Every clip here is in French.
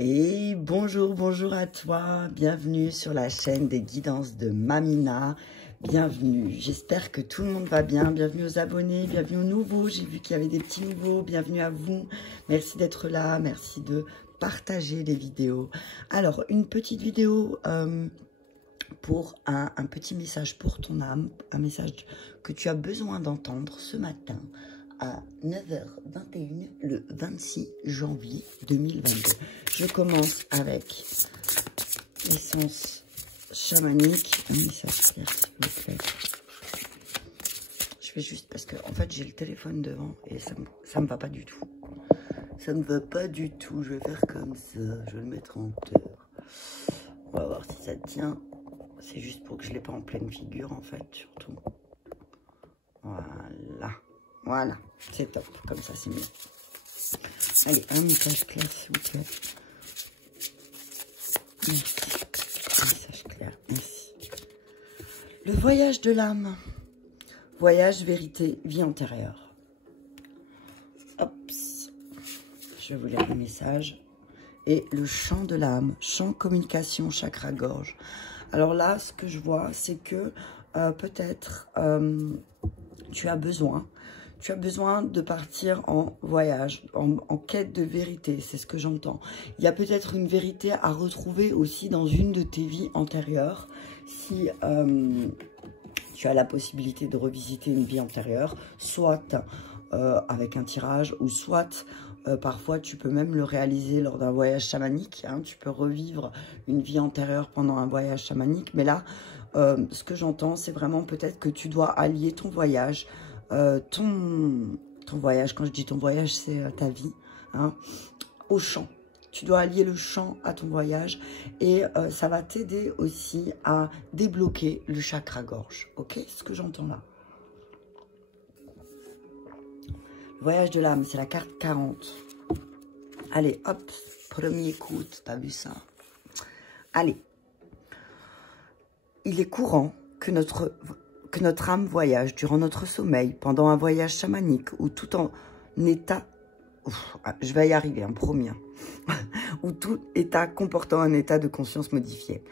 Et bonjour, bonjour à toi, bienvenue sur la chaîne des guidances de Mamina, bienvenue, j'espère que tout le monde va bien, bienvenue aux abonnés, bienvenue aux nouveaux, j'ai vu qu'il y avait des petits nouveaux, bienvenue à vous, merci d'être là, merci de partager les vidéos. Alors, une petite vidéo pour un petit message pour ton âme, un message que tu as besoin d'entendre ce matin à 9h21 le 26 janvier 2022. Je commence avec l'essence chamanique. Un message clair, s'il vous plaît. Je fais juste parce que, en fait, j'ai le téléphone devant et ça me va pas du tout. Ça me va pas du tout. Je vais faire comme ça. Je vais le mettre en hauteur. On va voir si ça tient. C'est juste pour que je l'ai pas en pleine figure, en fait, surtout. Voilà. Voilà, c'est top, comme ça c'est mieux. Allez, un message clair s'il vous plaît. Merci. Un message clair, merci. Le voyage de l'âme. Voyage, vérité, vie antérieure. Hop. Je vais vous lire le message. Et le chant de l'âme, chant communication, chakra gorge. Alors là, ce que je vois, c'est que peut-être tu as besoin de partir en voyage, en quête de vérité, c'est ce que j'entends. Il y a peut-être une vérité à retrouver aussi dans une de tes vies antérieures, si tu as la possibilité de revisiter une vie antérieure, soit avec un tirage, ou soit parfois tu peux même le réaliser lors d'un voyage chamanique, hein, tu peux revivre une vie antérieure pendant un voyage chamanique, mais là, ce que j'entends, c'est vraiment peut-être que tu dois allier ton voyage, ton voyage, quand je dis ton voyage, c'est ta vie, hein, au chant. Tu dois allier le chant à ton voyage et ça va t'aider aussi à débloquer le chakra gorge. Ok, c'est ce que j'entends là. Le voyage de l'âme, c'est la carte 40. Allez, hop, premier coup, t'as vu ça? Allez. Il est courant que notre âme voyage durant notre sommeil, pendant un voyage chamanique ou tout en état, je vais y arriver, un promis, ou tout état comportant un état de conscience modifié.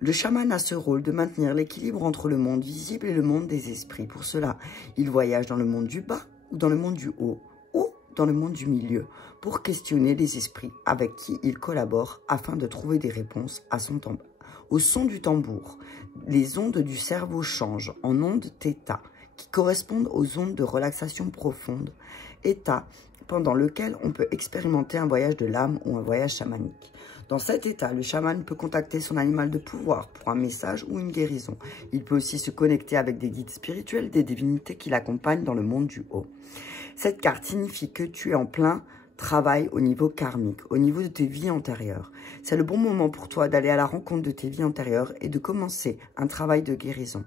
Le chaman a ce rôle de maintenir l'équilibre entre le monde visible et le monde des esprits. Pour cela, il voyage dans le monde du bas ou dans le monde du haut ou dans le monde du milieu pour questionner les esprits avec qui il collabore afin de trouver des réponses à son tambour. Au son du tambour, les ondes du cerveau changent en ondes θ qui correspondent aux ondes de relaxation profonde, état pendant lequel on peut expérimenter un voyage de l'âme ou un voyage chamanique. Dans cet état, le chaman peut contacter son animal de pouvoir pour un message ou une guérison. Il peut aussi se connecter avec des guides spirituels, des divinités qui l'accompagnent dans le monde du haut. Cette carte signifie que tu es en plein travail au niveau karmique, au niveau de tes vies antérieures. C'est le bon moment pour toi d'aller à la rencontre de tes vies antérieures et de commencer un travail de guérison.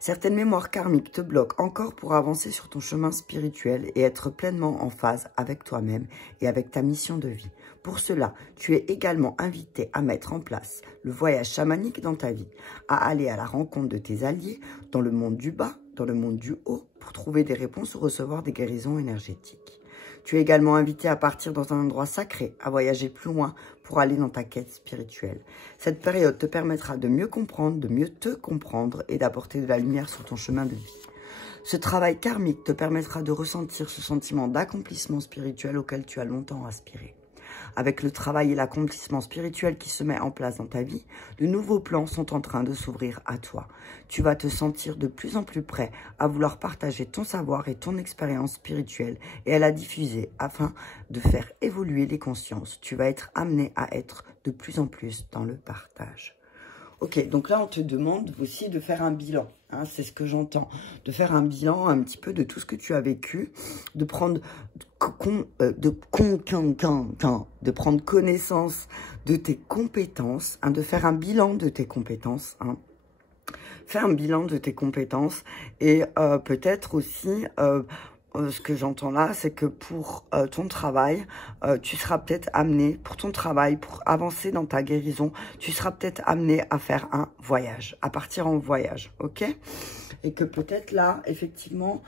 Certaines mémoires karmiques te bloquent encore pour avancer sur ton chemin spirituel et être pleinement en phase avec toi-même et avec ta mission de vie. Pour cela, tu es également invité à mettre en place le voyage chamanique dans ta vie, à aller à la rencontre de tes alliés dans le monde du bas, dans le monde du haut, pour trouver des réponses ou recevoir des guérisons énergétiques. Tu es également invité à partir dans un endroit sacré, à voyager plus loin pour aller dans ta quête spirituelle. Cette période te permettra de mieux comprendre, de mieux te comprendre et d'apporter de la lumière sur ton chemin de vie. Ce travail karmique te permettra de ressentir ce sentiment d'accomplissement spirituel auquel tu as longtemps aspiré. Avec le travail et l'accomplissement spirituel qui se met en place dans ta vie, de nouveaux plans sont en train de s'ouvrir à toi. Tu vas te sentir de plus en plus prêt à vouloir partager ton savoir et ton expérience spirituelle et à la diffuser afin de faire évoluer les consciences. Tu vas être amené à être de plus en plus dans le partage. Ok, donc là, on te demande aussi de faire un bilan, hein, c'est ce que j'entends, de faire un bilan un petit peu de tout ce que tu as vécu, de prendre connaissance de tes compétences, hein, de faire un bilan de tes compétences, hein. Fais un bilan de tes compétences et peut-être aussi... ce que j'entends là, c'est que pour ton travail, tu seras peut-être amené, pour ton travail, pour avancer dans ta guérison, tu seras peut-être amené à faire un voyage, à partir en voyage, ok? Et que peut-être là, effectivement,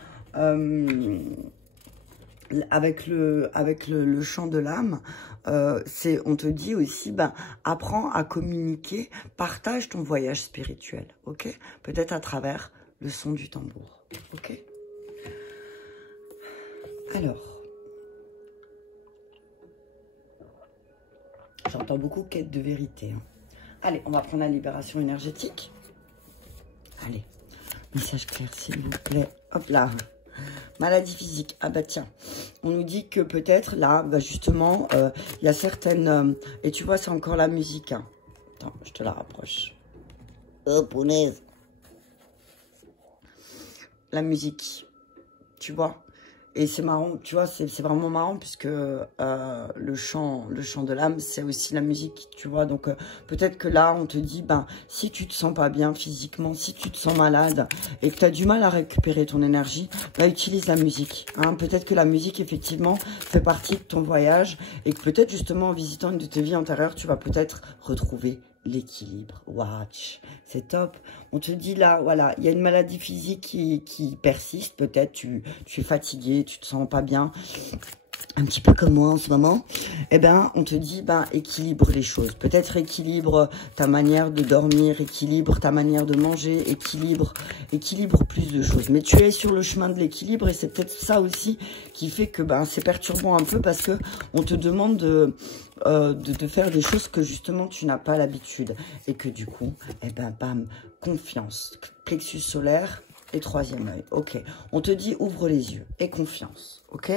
avec le chant de l'âme, on te dit aussi, ben, apprends à communiquer, partage ton voyage spirituel, ok? Peut-être à travers le son du tambour, ok? Alors, j'entends beaucoup quête de vérité. Hein. Allez, on va prendre la libération énergétique. Allez, message clair, s'il vous plaît. Hop là. Maladie physique. Ah bah tiens, on nous dit que peut-être là, bah justement, il y a certaines... et tu vois, c'est encore la musique. Hein. Attends, je te la rapproche. Oh, punaise. La musique, tu vois. Et c'est marrant, tu vois, c'est vraiment marrant puisque le chant de l'âme, c'est aussi la musique, tu vois. Donc, peut-être que là, on te dit, ben, si tu te sens pas bien physiquement, si tu te sens malade et que tu as du mal à récupérer ton énergie, bah, utilise la musique. Hein. Peut-être que la musique, effectivement, fait partie de ton voyage et que peut-être, justement, en visitant une de tes vies antérieures, tu vas peut-être retrouver l'équilibre. Watch, c'est top. On te dit là, voilà, il y a une maladie physique qui persiste. Peut-être tu es fatigué, tu te sens pas bien, un petit peu comme moi en ce moment. Eh ben, on te dit, ben, équilibre les choses. Peut-être équilibre ta manière de dormir, équilibre ta manière de manger, équilibre plus de choses. Mais tu es sur le chemin de l'équilibre et c'est peut-être ça aussi qui fait que ben c'est perturbant un peu parce que on te demande de faire des choses que justement tu n'as pas l'habitude et que du coup, eh ben, bam, confiance, plexus solaire et troisième œil. Ok, on te dit ouvre les yeux et confiance. Ok,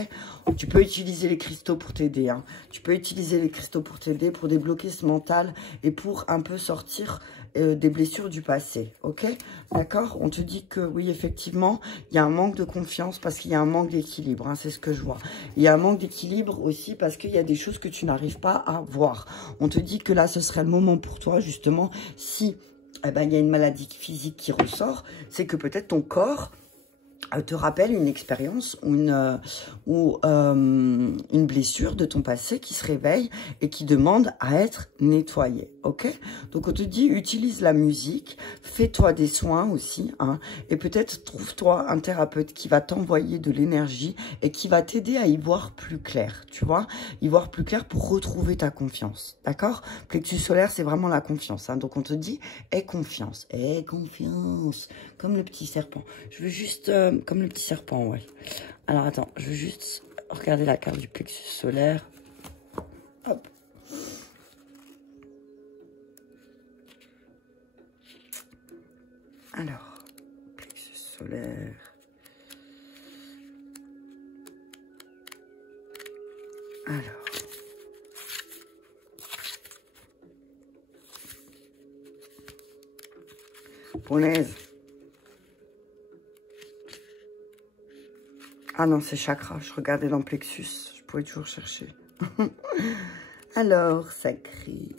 tu peux utiliser les cristaux pour t'aider. Hein. Tu peux utiliser les cristaux pour t'aider, pour débloquer ce mental et pour un peu sortir des blessures du passé. Ok, d'accord. On te dit que oui, effectivement, il y a un manque de confiance parce qu'il y a un manque d'équilibre. Hein, c'est ce que je vois. Il y a un manque d'équilibre aussi parce qu'il y a des choses que tu n'arrives pas à voir. On te dit que là, ce serait le moment pour toi, justement, si eh ben, il y a une maladie physique qui ressort, c'est que peut-être ton corps te rappelle une expérience ou une blessure de ton passé qui se réveille et qui demande à être nettoyée, ok? Donc, on te dit, utilise la musique, fais-toi des soins aussi, hein, et peut-être trouve-toi un thérapeute qui va t'envoyer de l'énergie et qui va t'aider à y voir plus clair, tu vois? Y voir plus clair pour retrouver ta confiance, d'accord? Plexus solaire, c'est vraiment la confiance, hein, donc on te dit, aie confiance, comme le petit serpent. Je veux juste... comme le petit serpent, ouais. Alors, attends, je veux juste regarder la carte du plexus solaire. Hop. Alors, plexus solaire. Alors. Punaise. Ah non, c'est chakra. Je regardais dans plexus. Je pouvais toujours chercher. Alors, sacré.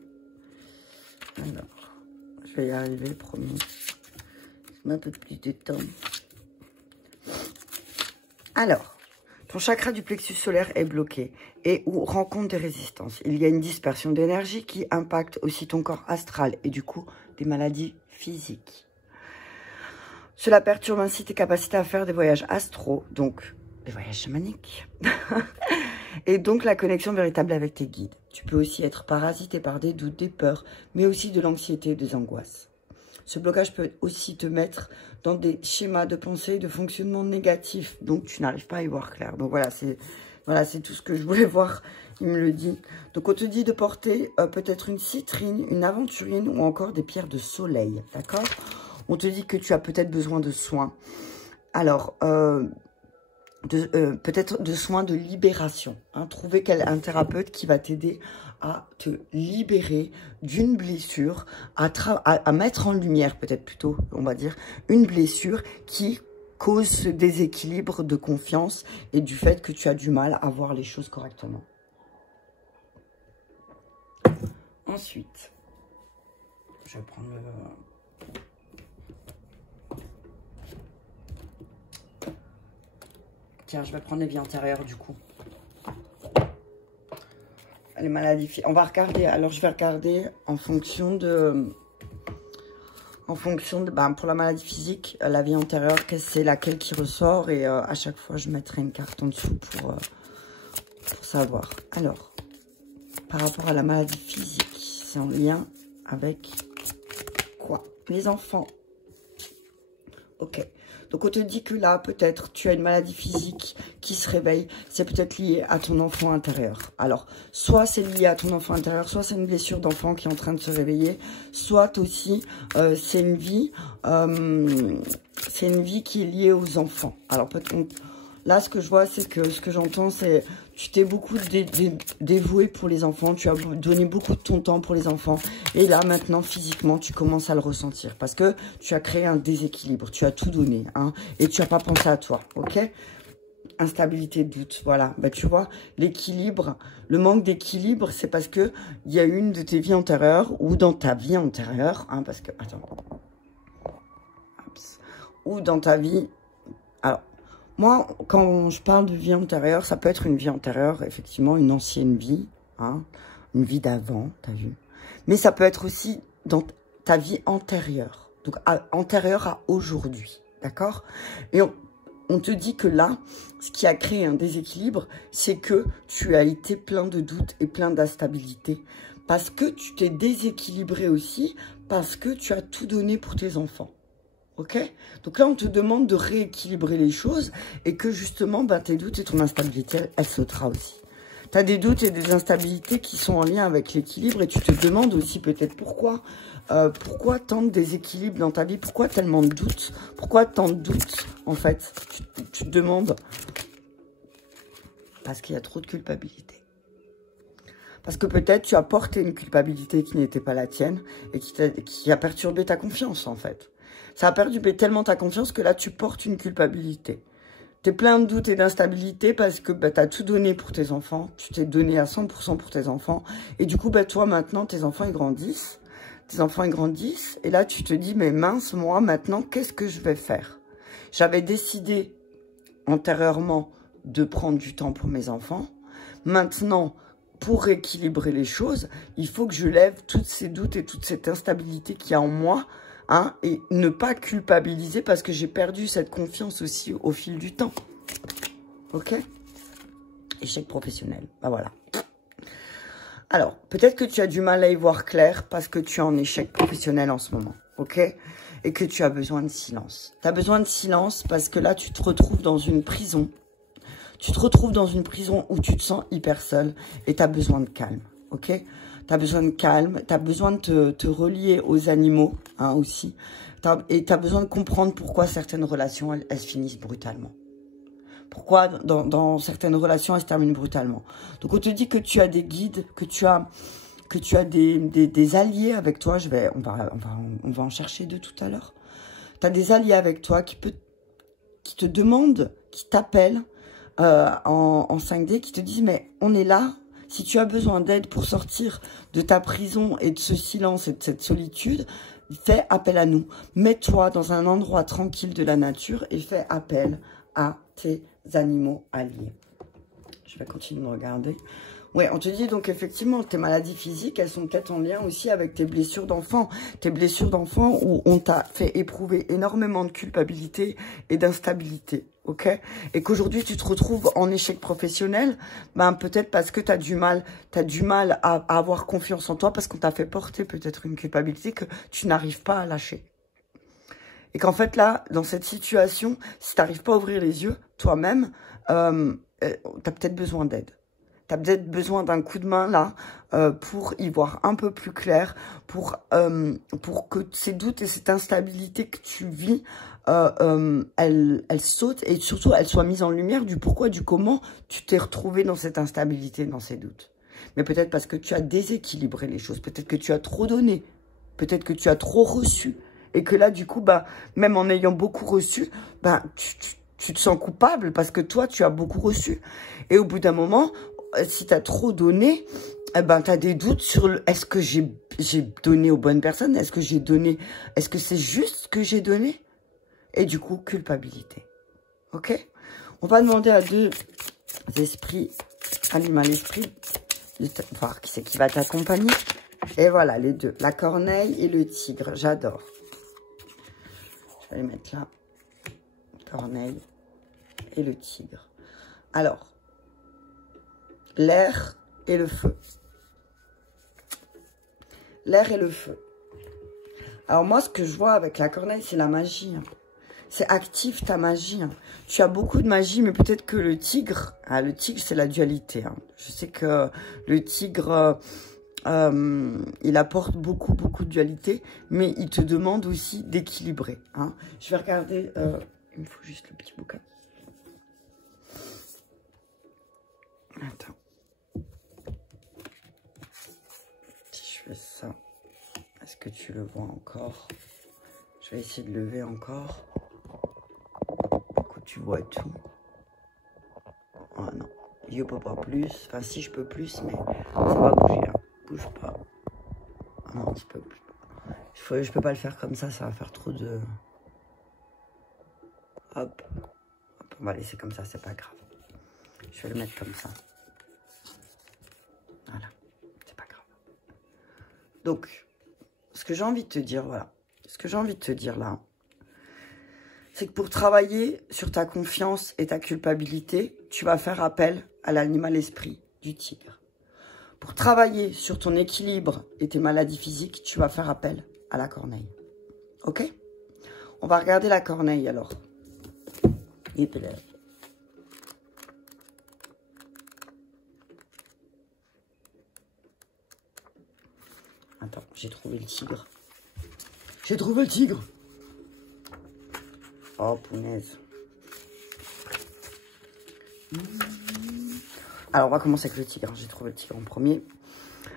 Alors, je vais y arriver, promis. Je mets un peu plus de temps. Alors, ton chakra du plexus solaire est bloqué et ou rencontre des résistances. Il y a une dispersion d'énergie qui impacte aussi ton corps astral et du coup, des maladies physiques. Cela perturbe ainsi tes capacités à faire des voyages astraux, donc des voyages chamaniques. Et donc la connexion véritable avec tes guides. Tu peux aussi être parasité par des doutes, des peurs, mais aussi de l'anxiété et des angoisses. Ce blocage peut aussi te mettre dans des schémas de pensée et de fonctionnement négatifs, donc tu n'arrives pas à y voir clair. Donc voilà, c'est tout ce que je voulais voir, il me le dit. Donc on te dit de porter peut-être une citrine, une aventurine ou encore des pierres de soleil, d'accord? On te dit que tu as peut-être besoin de soins. Alors, peut-être de soins de libération. Hein. Trouver un thérapeute qui va t'aider à te libérer d'une blessure, à mettre en lumière, peut-être plutôt, on va dire, une blessure qui cause ce déséquilibre de confiance et du fait que tu as du mal à voir les choses correctement. Ensuite, je vais prendre le... Tiens, je vais prendre les vies antérieures du coup. Les maladies. On va regarder. Alors, je vais regarder en fonction de... Ben, pour la maladie physique, la vie antérieure, c'est laquelle qui ressort. Et à chaque fois, je mettrai une carte en dessous pour savoir. Alors, par rapport à la maladie physique, c'est en lien avec quoi? Les enfants. Ok. Donc, on te dit que là, peut-être, tu as une maladie physique qui se réveille. C'est peut-être lié à ton enfant intérieur. Alors, soit c'est lié à ton enfant intérieur, soit c'est une blessure d'enfant qui est en train de se réveiller, soit aussi, c'est une vie qui est liée aux enfants. Alors, peut-être, là, ce que je vois, c'est que ce que j'entends, c'est tu t'es beaucoup dévoué pour les enfants, tu as donné beaucoup de ton temps pour les enfants. Et là, maintenant, physiquement, tu commences à le ressentir. Parce que tu as créé un déséquilibre, tu as tout donné. Hein, et tu n'as pas pensé à toi, ok? Instabilité, doute, voilà. Bah, tu vois, l'équilibre, le manque d'équilibre, c'est parce que il y a une de tes vies antérieures, ou dans ta vie antérieure, hein, parce que, attends, ou dans ta vie, alors, moi, quand je parle de vie antérieure, ça peut être une vie antérieure, effectivement, une ancienne vie, hein, une vie d'avant, t'as vu. Mais ça peut être aussi dans ta vie antérieure, donc antérieure à aujourd'hui, d'accord? Et on te dit que là, ce qui a créé un déséquilibre, c'est que tu as été plein de doutes et plein d'instabilité, parce que tu t'es déséquilibré aussi, parce que tu as tout donné pour tes enfants. Ok? Donc là, on te demande de rééquilibrer les choses et que justement, ben, tes doutes et ton instabilité, elle sautera aussi. Tu as des doutes et des instabilités qui sont en lien avec l'équilibre et tu te demandes aussi peut-être pourquoi tant de déséquilibre dans ta vie, pourquoi tellement de doutes, pourquoi tant de doutes en fait. Tu te demandes parce qu'il y a trop de culpabilité. Parce que peut-être tu as porté une culpabilité qui n'était pas la tienne et qui a perturbé ta confiance en fait. Ça a perturbé tellement ta confiance que là, tu portes une culpabilité. Tu es plein de doutes et d'instabilité parce que bah, tu as tout donné pour tes enfants. Tu t'es donné à 100% pour tes enfants. Et du coup, bah, toi, maintenant, tes enfants, ils grandissent. Tes enfants, ils grandissent. Et là, tu te dis, mais mince, moi, maintenant, qu'est-ce que je vais faire? J'avais décidé antérieurement de prendre du temps pour mes enfants. Maintenant, pour rééquilibrer les choses, il faut que je lève tous ces doutes et toute cette instabilité qu'il y a en moi. Hein, et ne pas culpabiliser parce que j'ai perdu cette confiance aussi au fil du temps. Ok? Échec professionnel. Bah voilà. Alors, peut-être que tu as du mal à y voir clair parce que tu es en échec professionnel en ce moment. Ok? Et que tu as besoin de silence. Tu as besoin de silence parce que là, tu te retrouves dans une prison. Tu te retrouves dans une prison où tu te sens hyper seul et tu as besoin de calme. Ok? Tu as besoin de calme, tu as besoin de te relier aux animaux hein, aussi. Et tu as besoin de comprendre pourquoi certaines relations, elles se finissent brutalement. Pourquoi dans certaines relations, elles se terminent brutalement. Donc, on te dit que tu as des guides, que tu as des alliés avec toi. On va en chercher deux tout à l'heure. Tu as des alliés avec toi qui te demandent, qui t'appellent en 5D, qui te disent, mais on est là. Si tu as besoin d'aide pour sortir de ta prison et de ce silence et de cette solitude, fais appel à nous. Mets-toi dans un endroit tranquille de la nature et fais appel à tes animaux alliés. Je vais continuer de regarder. Ouais, on te dit donc effectivement, tes maladies physiques, elles sont peut-être en lien aussi avec tes blessures d'enfant. Tes blessures d'enfant où on t'a fait éprouver énormément de culpabilité et d'instabilité. Ok? Et qu'aujourd'hui, tu te retrouves en échec professionnel, ben, peut-être parce que tu as du mal à avoir confiance en toi, parce qu'on t'a fait porter peut-être une culpabilité que tu n'arrives pas à lâcher. Et qu'en fait, là, dans cette situation, si tu n'arrives pas à ouvrir les yeux, toi-même, tu as peut-être besoin d'aide. Tu as peut-être besoin d'un coup de main, là, pour y voir un peu plus clair, pour que ces doutes et cette instabilité que tu vis, elles sautent et surtout, elles soient mises en lumière du pourquoi, du comment tu t'es retrouvé dans cette instabilité, dans ces doutes. Mais peut-être parce que tu as déséquilibré les choses, peut-être que tu as trop donné, peut-être que tu as trop reçu. Et que là, du coup, bah, même en ayant beaucoup reçu, bah, tu te sens coupable parce que toi, tu as beaucoup reçu. Et au bout d'un moment, si tu as trop donné, eh ben, tu as des doutes sur est-ce que j'ai donné aux bonnes personnes? Est-ce que j'ai donné? Est-ce que c'est juste ce que j'ai donné? Et du coup, culpabilité. Ok? On va demander à deux esprits, animal-esprit, de voir qui c'est qui va t'accompagner. Et voilà, les deux. La corneille et le tigre. J'adore. Je vais les mettre là. Corneille et le tigre. Alors, l'air et le feu. L'air et le feu. Alors moi, ce que je vois avec la corneille, c'est la magie. Hein. C'est active ta magie. Hein. Tu as beaucoup de magie, mais peut-être que le tigre, le tigre, c'est la dualité. Hein. Je sais que le tigre, il apporte beaucoup de dualité, mais il te demande aussi d'équilibrer. Hein. Je vais regarder, il me faut juste le petit bouquin. Attends. Si je fais ça, est-ce que tu le vois encore? Je vais essayer de lever encore. Tu vois tout. Oh non, je peux pas plus. Enfin, si je peux plus, mais ça va bouger. Hein. Bouge pas. Oh non, je peux plus. Je peux pas le faire comme ça va faire trop de... Hop. Hop, on va laisser comme ça, c'est pas grave. Je vais le mettre comme ça. Voilà, c'est pas grave. Donc, ce que j'ai envie de te dire, voilà. Ce que j'ai envie de te dire là, c'est que pour travailler sur ta confiance et ta culpabilité, tu vas faire appel à l'animal esprit du tigre. Pour travailler sur ton équilibre et tes maladies physiques, tu vas faire appel à la corneille. Ok? On va regarder la corneille alors. Attends, j'ai trouvé le tigre. J'ai trouvé le tigre! Oh, punaise. Alors, on va commencer avec le tigre. J'ai trouvé le tigre en premier.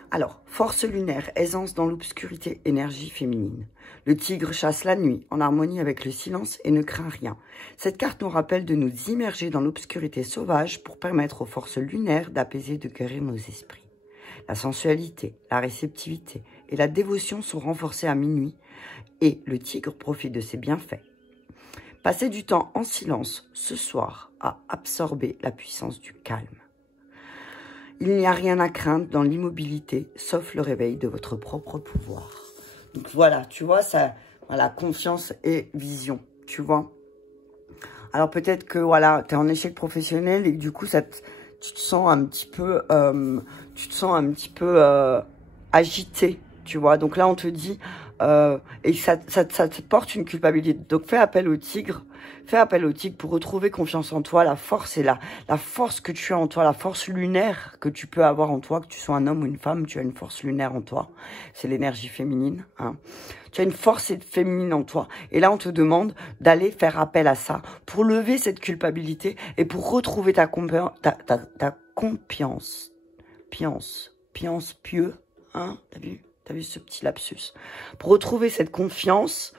Alors, force lunaire, aisance dans l'obscurité, énergie féminine. Le tigre chasse la nuit, en harmonie avec le silence et ne craint rien. Cette carte nous rappelle de nous immerger dans l'obscurité sauvage pour permettre aux forces lunaires d'apaiser et de guérir nos esprits. La sensualité, la réceptivité et la dévotion sont renforcées à minuit et le tigre profite de ses bienfaits. Passez du temps en silence ce soir à absorber la puissance du calme. Il n'y a rien à craindre dans l'immobilité, sauf le réveil de votre propre pouvoir. Donc voilà, tu vois, ça, voilà, confiance et vision, tu vois. Alors peut-être que voilà, tu es en échec professionnel et que du coup, tu te sens un petit peu, agité, tu vois. Donc là, on te dit... et ça te porte une culpabilité. Donc fais appel au tigre. Fais appel au tigre pour retrouver confiance en toi, la force et la force que tu as en toi, la force lunaire que tu peux avoir en toi, que tu sois un homme ou une femme, tu as une force lunaire en toi. C'est l'énergie féminine. Hein. Tu as une force féminine en toi. Et là, on te demande d'aller faire appel à ça pour lever cette culpabilité et pour retrouver ta confiance. Piance pieux. Hein, t'as vu? T'as vu ce petit lapsus? Pour retrouver cette confiance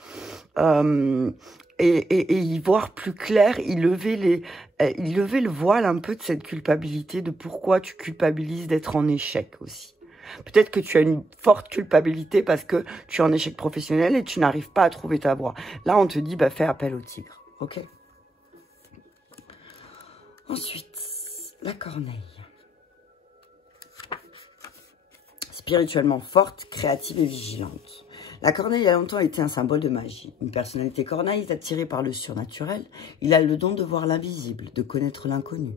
et y voir plus clair, y lever le voile un peu de cette culpabilité, de pourquoi tu culpabilises d'être en échec aussi. Peut-être que tu as une forte culpabilité parce que tu es en échec professionnel et tu n'arrives pas à trouver ta voie. Là, on te dit, bah, fais appel au tigre. Ok? Ensuite, la corneille. Spirituellement forte, créative et vigilante. La corneille a longtemps été un symbole de magie. Une personnalité corneille est attirée par le surnaturel. Il a le don de voir l'invisible, de connaître l'inconnu.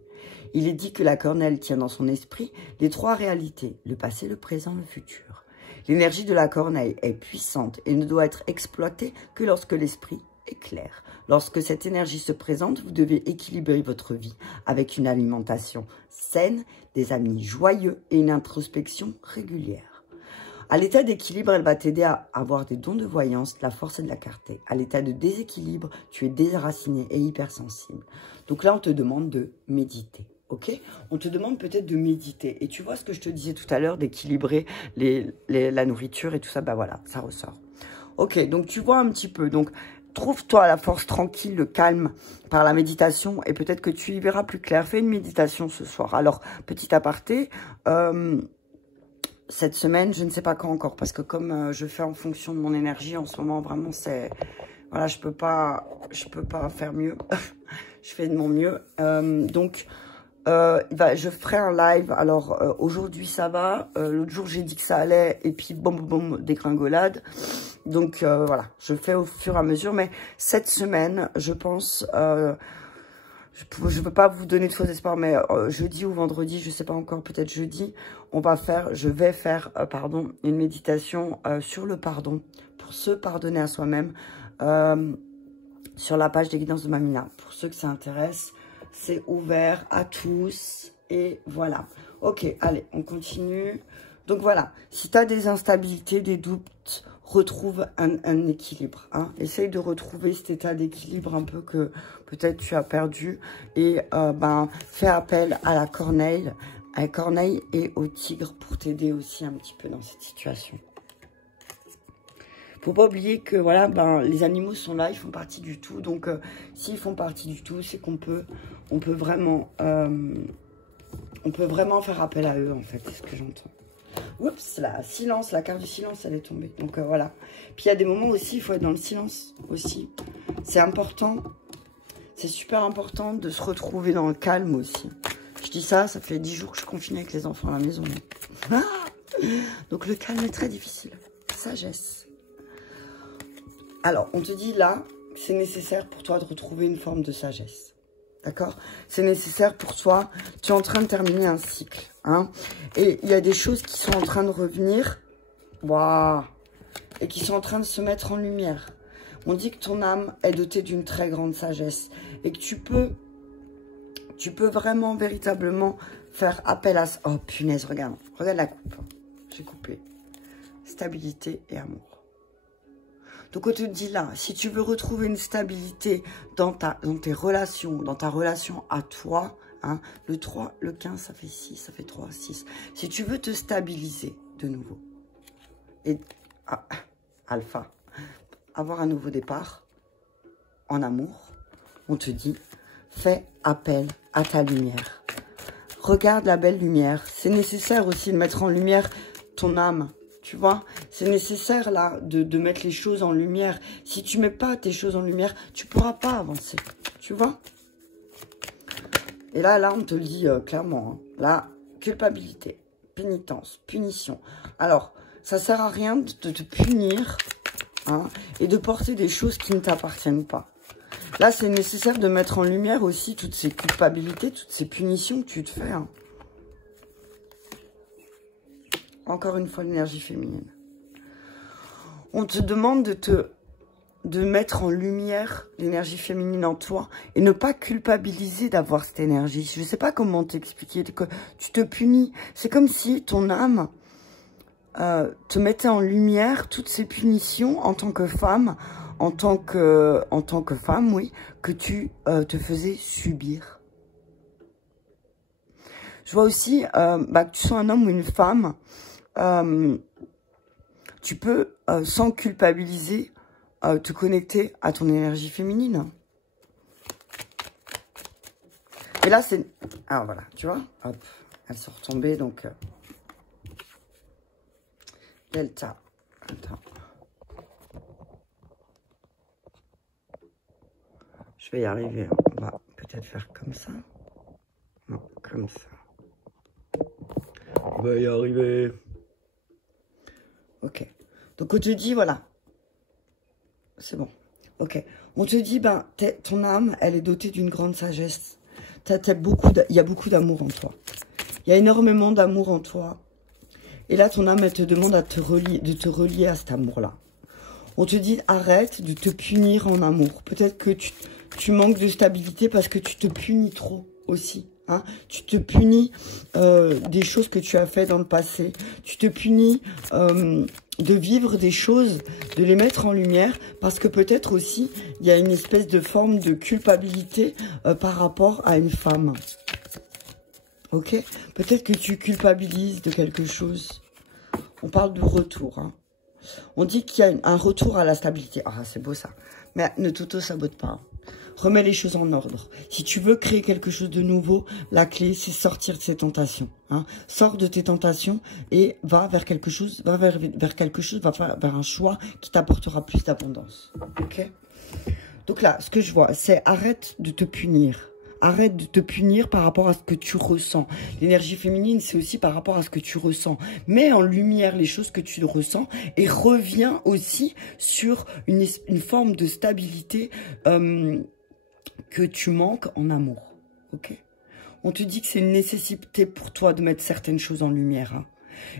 Il est dit que la corneille tient dans son esprit les trois réalités, le passé, le présent, le futur. L'énergie de la corneille est puissante et ne doit être exploitée que lorsque l'esprit est clair. Lorsque cette énergie se présente, vous devez équilibrer votre vie avec une alimentation saine, des amis joyeux et une introspection régulière. À l'état d'équilibre, elle va t'aider à avoir des dons de voyance, de la force et de la clarté. À l'état de déséquilibre, tu es déraciné et hypersensible. Donc là, on te demande de méditer. Ok, on te demande peut-être de méditer. Et tu vois ce que je te disais tout à l'heure, d'équilibrer la nourriture et tout ça, bah voilà, ça ressort. Ok, donc tu vois un petit peu. Donc, trouve-toi la force tranquille, le calme par la méditation et peut-être que tu y verras plus clair. Fais une méditation ce soir. Alors, petit aparté, cette semaine, je ne sais pas quand encore parce que comme je fais en fonction de mon énergie en ce moment, vraiment, c'est... Voilà, je peux pas faire mieux. Je fais de mon mieux. Donc... je ferai un live. Alors aujourd'hui ça va, l'autre jour j'ai dit que ça allait et puis boum dégringolade. Donc voilà, je fais au fur et à mesure, mais cette semaine je pense je ne peux pas vous donner de faux espoirs, mais jeudi ou vendredi, je ne sais pas encore, peut-être jeudi, je vais faire, une méditation sur le pardon, pour se pardonner à soi-même, sur la page des guidances de Mamina. Pour ceux que ça intéresse, c'est ouvert à tous, et voilà. Ok, allez, on continue. Donc voilà, si tu as des instabilités, des doutes, retrouve un équilibre. Hein. Essaye de retrouver cet état d'équilibre un peu que peut-être tu as perdu. Et fais appel à la corneille, et au tigre pour t'aider aussi un petit peu dans cette situation. Faut pas oublier que voilà, les animaux sont là, ils font partie du tout. Donc s'ils font partie du tout, c'est qu'on peut vraiment faire appel à eux en fait, c'est ce que j'entends. Oups, la silence, la carte du silence, elle est tombée. Donc voilà. Puis il y a des moments aussi, il faut être dans le silence aussi. C'est important. C'est super important de se retrouver dans le calme aussi. Je dis ça, ça fait 10 jours que je suis confinée avec les enfants à la maison. Ah, donc le calme est très difficile. Sagesse. Alors, on te dit là, c'est nécessaire pour toi de retrouver une forme de sagesse. D'accord? C'est nécessaire pour toi. Tu es en train de terminer un cycle. Hein? Et il y a des choses qui sont en train de revenir. Waouh! Et qui sont en train de se mettre en lumière. On dit que ton âme est dotée d'une très grande sagesse. Et que tu peux vraiment, véritablement faire appel à ça. Oh, punaise, regarde. Regarde la coupe. J'ai coupé. Stabilité et amour. Donc on te dit là, si tu veux retrouver une stabilité dans tes relations, dans ta relation à toi, hein, le 3, le 15, ça fait 6, ça fait 3, 6. Si tu veux te stabiliser de nouveau, et alpha, avoir un nouveau départ en amour, on te dit, fais appel à ta lumière. Regarde la belle lumière. C'est nécessaire aussi de mettre en lumière ton âme. Tu vois, c'est nécessaire là de mettre les choses en lumière. Si tu mets pas tes choses en lumière, tu pourras pas avancer. Tu vois? Et là, on te le dit clairement. Hein. Là, culpabilité, pénitence, punition. Alors, ça sert à rien de te punir hein, et de porter des choses qui ne t'appartiennent pas. Là, c'est nécessaire de mettre en lumière aussi toutes ces culpabilités, toutes ces punitions que tu te fais. Hein. Encore une fois, l'énergie féminine. On te demande de mettre en lumière l'énergie féminine en toi et ne pas culpabiliser d'avoir cette énergie. Je ne sais pas comment t'expliquer, que tu te punis. C'est comme si ton âme te mettait en lumière toutes ces punitions en tant que femme, en tant que femme, oui, que tu te faisais subir. Je vois aussi que tu sois un homme ou une femme, tu peux, sans culpabiliser, te connecter à ton énergie féminine. Et là, c'est... Ah, voilà, tu vois, hop, elles sont retombées, donc... Delta. Attends. Je vais y arriver. On va peut-être faire comme ça. Non, comme ça. On va y arriver. Ok. Donc, on te dit, voilà. C'est bon. Ok. On te dit, ton âme, elle est dotée d'une grande sagesse. Il y a beaucoup d'amour en toi. Il y a énormément d'amour en toi. Et là, ton âme, elle te demande de te relier à cet amour-là. On te dit, arrête de te punir en amour. Peut-être que tu manques de stabilité parce que tu te punis trop aussi. Hein? Tu te punis des choses que tu as fait dans le passé. Tu te punis de vivre des choses, de les mettre en lumière, parce que peut-être aussi, il y a une espèce de forme de culpabilité par rapport à une femme. Ok? Peut-être que tu culpabilises de quelque chose. On parle de retour. Hein. On dit qu'il y a un retour à la stabilité. Ah, c'est beau ça. Mais ne t'auto-sabote pas. Remets les choses en ordre. Si tu veux créer quelque chose de nouveau, la clé, c'est sortir de ces tentations. Hein. Sors de tes tentations et va vers quelque chose, va vers un choix qui t'apportera plus d'abondance. Ok? Donc là, ce que je vois, c'est arrête de te punir. Arrête de te punir par rapport à ce que tu ressens. L'énergie féminine, c'est aussi par rapport à ce que tu ressens. Mets en lumière les choses que tu ressens et reviens aussi sur une forme de stabilité que tu manques en amour, ok? On te dit que c'est une nécessité pour toi de mettre certaines choses en lumière, hein,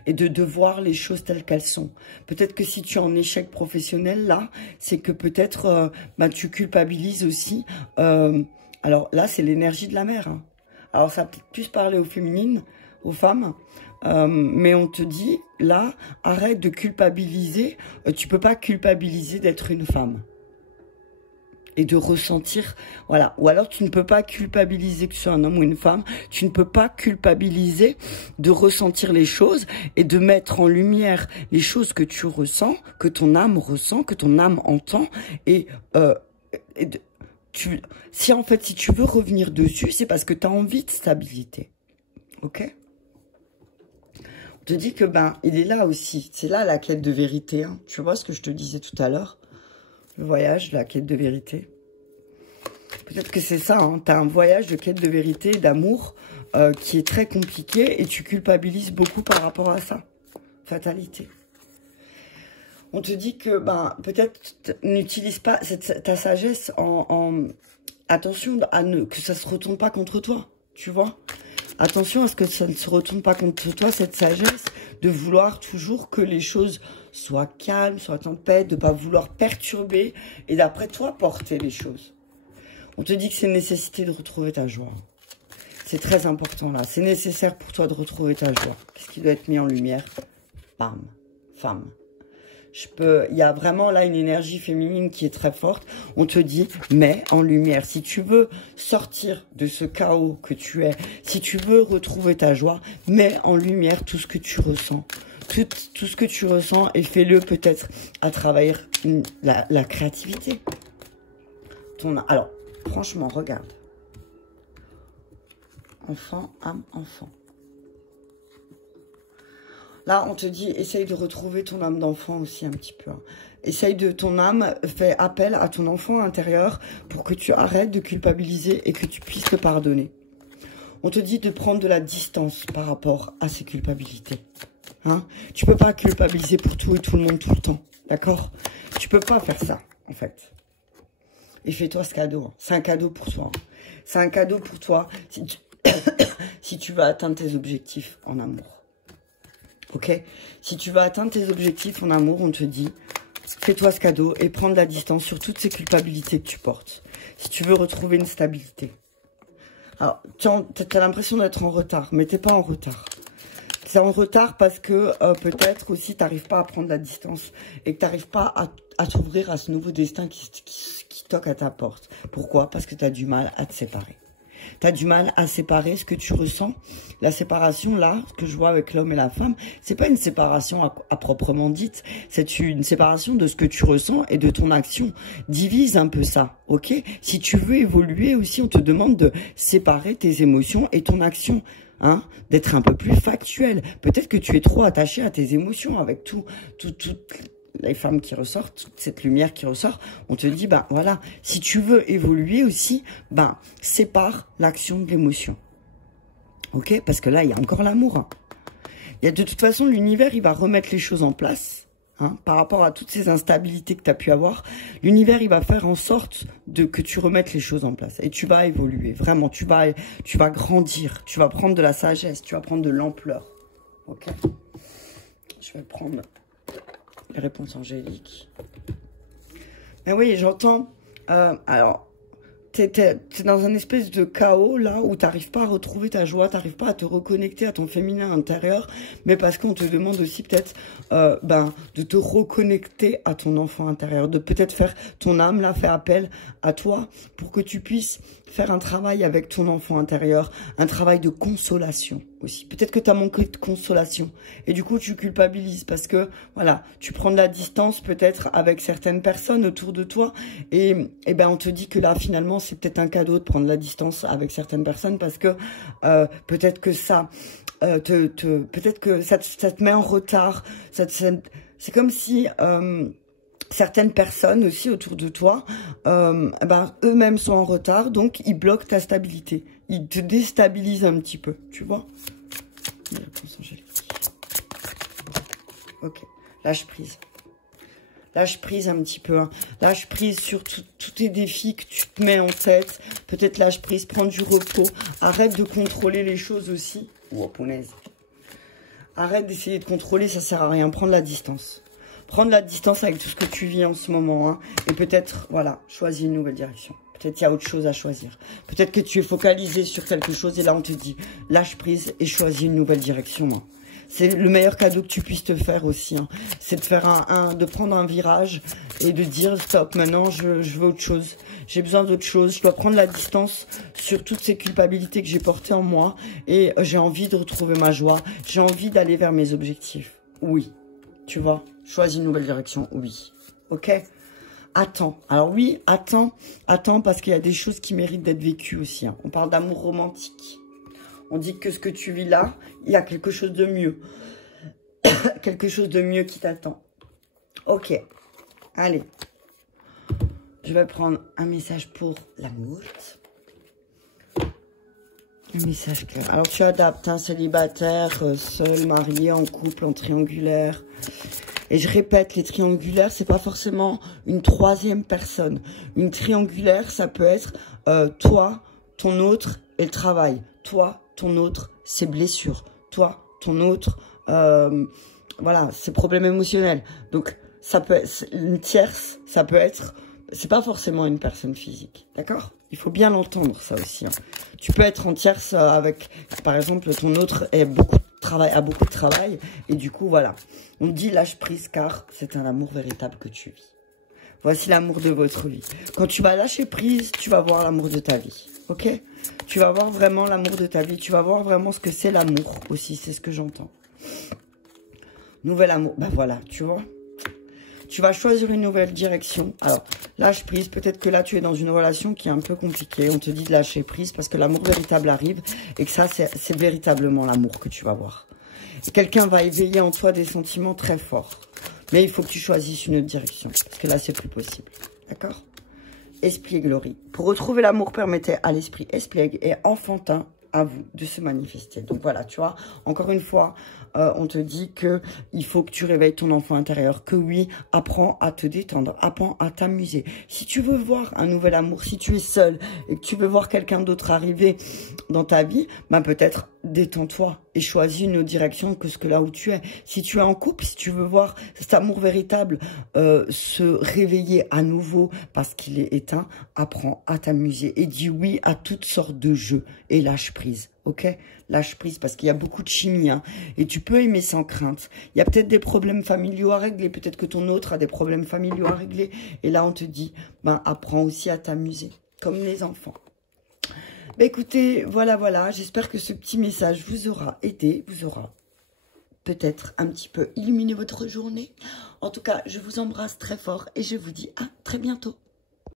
et de voir les choses telles qu'elles sont. Peut-être que si tu es en échec professionnel, là, c'est que peut-être tu culpabilises aussi. Alors là, c'est l'énergie de la mère, hein. Alors ça peut plus parler aux féminines, aux femmes, mais on te dit, là, arrête de culpabiliser. Tu peux pas culpabiliser d'être une femme. Et de ressentir, voilà. Ou alors, tu ne peux pas culpabiliser que tu sois un homme ou une femme. Tu ne peux pas culpabiliser de ressentir les choses et de mettre en lumière les choses que tu ressens, que ton âme ressent, que ton âme entend. Si tu veux revenir dessus, c'est parce que tu as envie de stabilité. Ok? On te dit que, il est là aussi. C'est là la quête de vérité, hein. Tu vois ce que je te disais tout à l'heure? Le voyage, la quête de vérité. Peut-être que c'est ça, hein. Tu as un voyage de quête de vérité, d'amour, qui est très compliqué et tu culpabilises beaucoup par rapport à ça. Fatalité. On te dit que peut-être n'utilise pas ta sagesse attention que ça ne se retourne pas contre toi, tu vois. Attention à ce que ça ne se retourne pas contre toi, cette sagesse de vouloir toujours que les choses soient calmes, soient en paix, de ne pas vouloir perturber et d'après toi porter les choses. On te dit que c'est une nécessité de retrouver ta joie. C'est très important là. C'est nécessaire pour toi de retrouver ta joie. Qu'est-ce qui doit être mis en lumière? Bam, femme. Il y a vraiment là une énergie féminine qui est très forte. On te dit, mets en lumière. Si tu veux sortir de ce chaos que tu es, si tu veux retrouver ta joie, mets en lumière tout ce que tu ressens. Tout ce que tu ressens et fais-le peut-être à travers la créativité. Alors, franchement, regarde. Enfant, âme, enfant. Là, on te dit, essaye de retrouver ton âme d'enfant aussi un petit peu, hein. Essaye ton âme, fais appel à ton enfant intérieur pour que tu arrêtes de culpabiliser et que tu puisses te pardonner. On te dit de prendre de la distance par rapport à ces culpabilités. Hein? Tu peux pas culpabiliser pour tout et tout le monde tout le temps, d'accord? Tu peux pas faire ça, en fait. Et fais-toi ce cadeau, hein. C'est un cadeau pour toi, hein. C'est un cadeau pour toi si tu veux atteindre tes objectifs en amour. Ok? Si tu veux atteindre tes objectifs en amour, on te dit, fais-toi ce cadeau et prends de la distance sur toutes ces culpabilités que tu portes. Si tu veux retrouver une stabilité. Alors, tu as l'impression d'être en retard, mais t'es pas en retard. C'est en retard parce que peut-être aussi tu n'arrives pas à prendre la distance et que tu n'arrives pas à t'ouvrir à ce nouveau destin qui toque à ta porte. Pourquoi? Parce que tu as du mal à te séparer. Tu as du mal à séparer ce que tu ressens. La séparation, là, ce que je vois avec l'homme et la femme, c'est pas une séparation à proprement dite. C'est une séparation de ce que tu ressens et de ton action. Divise un peu ça, ok? Si tu veux évoluer aussi, on te demande de séparer tes émotions et ton action. Hein, d'être un peu plus factuel. Peut-être que tu es trop attaché à tes émotions avec toutes les femmes qui ressortent, toute cette lumière qui ressort. On te dit, voilà, si tu veux évoluer aussi, sépare l'action de l'émotion. Ok? Parce que là, il y a encore l'amour. Hein. De toute façon, l'univers, il va remettre les choses en place. Hein, par rapport à toutes ces instabilités que tu as pu avoir, l'univers, il va faire en sorte que tu remettes les choses en place. Et tu vas évoluer, vraiment, tu vas grandir, tu vas prendre de la sagesse, tu vas prendre de l'ampleur. Ok? Je vais prendre les réponses angéliques. Mais oui, j'entends... alors, t'es dans un espèce de chaos, là, où t'arrives pas à retrouver ta joie, t'arrives pas à te reconnecter à ton féminin intérieur, mais parce qu'on te demande aussi peut-être, de te reconnecter à ton enfant intérieur, de peut-être faire ton âme, là, fait appel à toi, pour que tu puisses faire un travail avec ton enfant intérieur, un travail de consolation aussi. Peut-être que tu as manqué de consolation, et du coup, tu culpabilises, parce que, voilà, tu prends de la distance, peut-être, avec certaines personnes autour de toi, et on te dit que là, finalement, c'est peut-être un cadeau de prendre la distance avec certaines personnes parce que peut-être que ça peut-être que ça te met en retard. C'est comme si certaines personnes aussi autour de toi, eux-mêmes sont en retard, donc ils bloquent ta stabilité. Ils te déstabilisent un petit peu, tu vois. Ok, lâche prise. Lâche prise un petit peu. Hein. Lâche prise sur tous tes défis que tu te mets en tête. Peut-être lâche prise, prends du repos. Arrête de contrôler les choses aussi. Oh, punaise. Arrête d'essayer de contrôler, ça sert à rien. Prends de la distance. Prends de la distance avec tout ce que tu vis en ce moment. Hein. Et peut-être, voilà, choisis une nouvelle direction. Peut-être qu'il y a autre chose à choisir. Peut-être que tu es focalisé sur quelque chose et là on te dit lâche prise et choisis une nouvelle direction. Hein. C'est le meilleur cadeau que tu puisses te faire aussi. Hein. C'est de faire de prendre un virage et de dire stop, maintenant je veux autre chose. J'ai besoin d'autre chose. Je dois prendre la distance sur toutes ces culpabilités que j'ai portées en moi et j'ai envie de retrouver ma joie. J'ai envie d'aller vers mes objectifs. Oui, tu vois, choisis une nouvelle direction. Oui, ok. Attends. Alors oui, attends parce qu'il y a des choses qui méritent d'être vécues aussi. Hein. On parle d'amour romantique. On dit que ce que tu vis là, il y a quelque chose de mieux. Quelque chose de mieux qui t'attend. Ok. Allez. Je vais prendre un message pour l'amour. Un message clair. Alors tu adaptes, hein, célibataire, seul, marié, en couple, en triangulaire. Et je répète, les triangulaires, c'est pas forcément une troisième personne. Une triangulaire, ça peut être toi, ton autre et le travail. Toi, ton autre, ses blessures. Toi, ton autre, voilà, ses problèmes émotionnels. Donc, ça peut être une tierce, ça peut être, c'est pas forcément une personne physique. D'accord? Il faut bien l'entendre, ça aussi. Hein. Tu peux être en tierce avec, par exemple, ton autre a beaucoup de travail. Et du coup, voilà. On dit lâche prise car c'est un amour véritable que tu vis. Voici l'amour de votre vie. Quand tu vas lâcher prise, tu vas voir l'amour de ta vie. Ok? Tu vas voir vraiment l'amour de ta vie. Tu vas voir vraiment ce que c'est l'amour aussi. C'est ce que j'entends. Nouvel amour. Ben voilà, tu vois. Tu vas choisir une nouvelle direction. Alors, lâche prise. Peut-être que là, tu es dans une relation qui est un peu compliquée. On te dit de lâcher prise parce que l'amour véritable arrive. Et que ça, c'est véritablement l'amour que tu vas voir. Quelqu'un va éveiller en toi des sentiments très forts. Mais il faut que tu choisisses une autre direction. Parce que là, c'est plus possible. D'accord? Espiègle Glory. Pour retrouver l'amour, permettez à l'esprit espiègle et enfantin à vous de se manifester. Donc voilà, tu vois, encore une fois, on te dit que il faut que tu réveilles ton enfant intérieur, que oui, apprends à te détendre, apprends à t'amuser. Si tu veux voir un nouvel amour, si tu es seul et que tu veux voir quelqu'un d'autre arriver dans ta vie, ben peut-être détends-toi et choisis une autre direction que ce que là où tu es. Si tu es en couple, si tu veux voir cet amour véritable se réveiller à nouveau parce qu'il est éteint, apprends à t'amuser et dis oui à toutes sortes de jeux et lâche prise, ok? Lâche prise parce qu'il y a beaucoup de chimie hein, et tu peux aimer sans crainte. Il y a peut-être des problèmes familiaux à régler, peut-être que ton autre a des problèmes familiaux à régler et là on te dit, ben apprends aussi à t'amuser comme les enfants. Bah écoutez, voilà, j'espère que ce petit message vous aura aidé, vous aura peut-être un petit peu illuminé votre journée. En tout cas, je vous embrasse très fort et je vous dis à très bientôt.